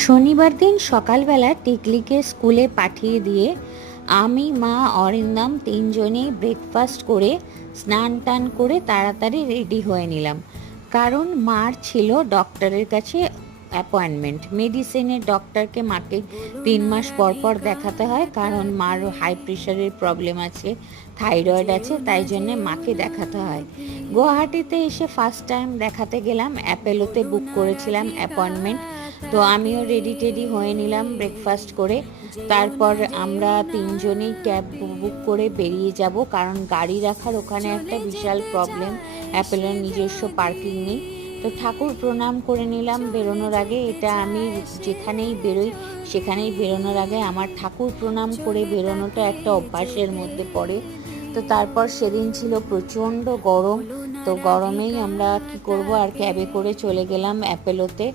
শনিবার দিন সকালবেলা টিকলিকে স্কুলে পাঠিয়ে দিয়ে আমি, মা, অরিন্দম তিনজনেই ব্রেকফাস্ট করে স্নান টান করে তাড়াতাড়ি রেডি হয়ে নিলাম। কারণ মার ছিল ডক্টরের কাছে অ্যাপয়েন্টমেন্ট। মেডিসিনের ডক্টরকে মাকে 3 মাস পর পর দেখাতে হয়, কারণ মার হাই প্রেশারের প্রবলেম আছে, থাইরয়েড আছে, তাই জন্যে মাকে দেখাতে হয়। গুয়াহাটিতে এসে ফার্স্ট টাইম দেখাতে গেলাম, অ্যাপেলোতে বুক করেছিলাম অ্যাপয়েন্টমেন্ট। তো আমিও রেডি টেডি হয়ে নিলাম ব্রেকফাস্ট করে। তারপর আমরা তিনজনেই ক্যাব বুক করে বেরিয়ে যাব, কারণ গাড়ি রাখার ওখানে একটা বিশাল প্রবলেম, অ্যাপেলোর নিজস্ব পার্কিং নেই। তো ঠাকুর প্রণাম করে নিলাম বেরোনোর আগে। এটা আমি যেখানেই বেরোই সেখানেই বেরোনোর আগে আমার ঠাকুর প্রণাম করে বেরোনোটা একটা অভ্যাসের মধ্যে পড়ে। তো তারপর সেদিন ছিল প্রচণ্ড গরম, তো গরমেই আমরা কি করব আর ক্যাবে করে চলে গেলাম অ্যাপেলোতে।